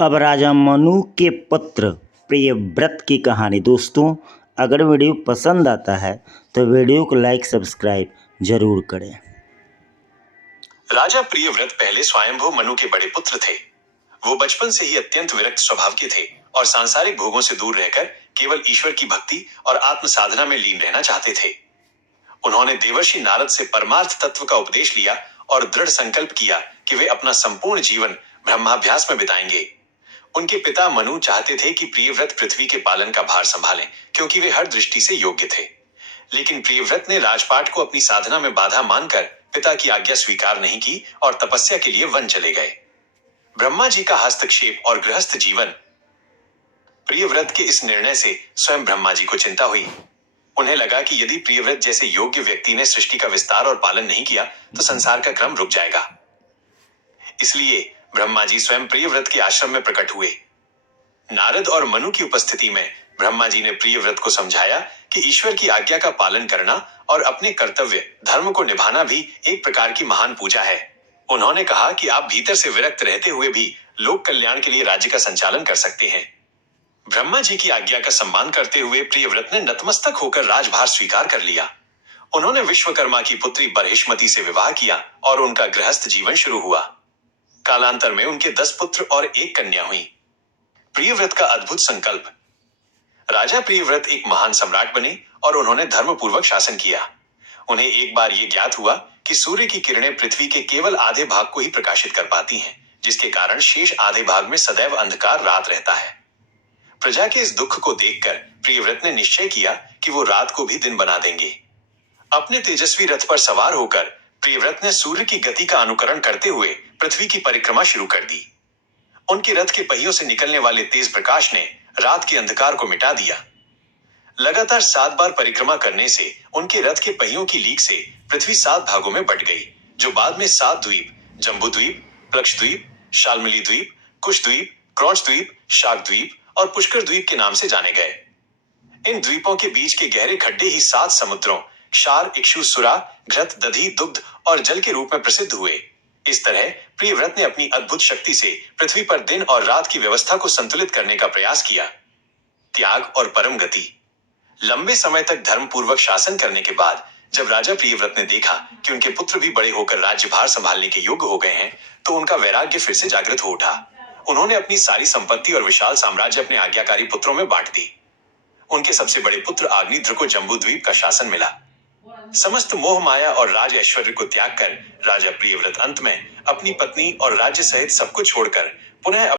अब राजा मनु के पुत्र प्रियव्रत की कहानी। दोस्तों, अगर वीडियो पसंद आता है तो वीडियो को लाइक सब्सक्राइब जरूर करें। राजा प्रियव्रत पहले स्वयंभू मनु के बड़े पुत्र थे। वो बचपन से ही अत्यंत विरक्त स्वभाव के थे और सांसारिक भोगों से दूर रहकर केवल ईश्वर की भक्ति और आत्म साधना में लीन रहना चाहते थे। उन्होंने देवर्षि नारद से परमार्थ तत्व का उपदेश लिया और दृढ़ संकल्प किया कि वे अपना संपूर्ण जीवन ब्रह्माभ्यास में बिताएंगे। उनके पिता मनु चाहते थे कि प्रियव्रत पृथ्वी के पालन का भार संभालें, क्योंकि वे हर दृष्टि से योग्य थे। लेकिन प्रियव्रत ने राजपाट को अपनी साधना में बाधा मानकर पिता की आज्ञा स्वीकार नहीं की और तपस्या के लिए वन चले गए। ब्रह्मा जी का हस्तक्षेप और गृहस्थ जीवन। प्रियव्रत के इस निर्णय से स्वयं ब्रह्मा जी को चिंता हुई। उन्हें लगा कि यदि प्रियव्रत जैसे योग्य व्यक्ति ने सृष्टि का विस्तार और पालन नहीं किया तो संसार का क्रम रुक जाएगा। इसलिए ब्रह्मा जी स्वयं प्रियव्रत के आश्रम में प्रकट हुए। नारद और मनु की उपस्थिति में ब्रह्मा जी ने प्रियव्रत को समझाया कि ईश्वर की आज्ञा का पालन करना और अपने कर्तव्य धर्म को निभाना भी एक प्रकार की महान पूजा है। उन्होंने कहा कि आप भीतर से विरक्त रहते हुए भी लोक कल्याण के लिए राज्य का संचालन कर सकते हैं। ब्रह्मा जी की आज्ञा का सम्मान करते हुए प्रियव्रत ने नतमस्तक होकर राजभार स्वीकार कर लिया। उन्होंने विश्वकर्मा की पुत्री बर्हिष्मति से विवाह किया और उनका गृहस्थ जीवन शुरू हुआ। कालांतर में उनके 10 पुत्र और 1 कन्या हुई। प्रियव्रत का अद्भुत संकल्प। राजा प्रियव्रत एक महान सम्राट बने और उन्होंने धर्मपूर्वक शासन किया। उन्हें एक बार यह ज्ञात हुआ कि सूर्य की किरणें पृथ्वी के केवल आधे भाग को ही प्रकाशित कर पाती हैं, जिसके कारण शेष आधे भाग में सदैव अंधकार रात रहता है। प्रजा के इस दुख को देखकर प्रियव्रत ने निश्चय किया कि वो रात को भी दिन बना देंगे। अपने तेजस्वी रथ पर सवार होकर प्रियव्रत ने सूर्य की गति का अनुकरण करते हुए पृथ्वी की परिक्रमा शुरू कर दी। उनके रथ के पहियों से निकलने वाले तेज प्रकाश ने रात के अंधकार को मिटा दिया। लगातार 7 बार परिक्रमा करने से उनके रथ के पहियों की लीक से पृथ्वी 7 भागों में बंट गई, जो बाद में 7 द्वीप, जम्बू द्वीप, प्लक्ष द्वीप, शाल्मली द्वीप, कुश द्वीप, क्रौच द्वीप, शाक द्वीप और पुष्कर द्वीप के नाम से जाने गए। इन द्वीपों के बीच के गहरे खड्डे ही 7 समुद्रों क्षार, इक्षु, सुरा, घृत, दधी, दुग्ध और जल के रूप में प्रसिद्ध हुए। इस तरह प्रियव्रत ने अपनी अद्भुत शक्ति से पृथ्वी पर दिन और रात की व्यवस्था को संतुलित करने का प्रयास किया। त्याग और परम गति। लंबे समय तक धर्मपूर्वक शासन करने के बाद जब राजा प्रियव्रत ने देखा कि उनके पुत्र भी बड़े होकर राज्यभार संभालने के योग्य हो गए हैं, तो उनका वैराग्य फिर से जागृत हो उठा। उन्होंने अपनी सारी संपत्ति और विशाल साम्राज्य अपने आज्ञाकारी पुत्रों में बांट दी। उनके सबसे बड़े पुत्र अग्निध्र को जम्बू द्वीप का शासन मिला। समस्त मोह माया और राज ऐश्वर्य को त्याग कर राजा प्रियव्रत अंत में अपनी पत्नी और राज्य सहित सब कुछ छोड़कर पुनः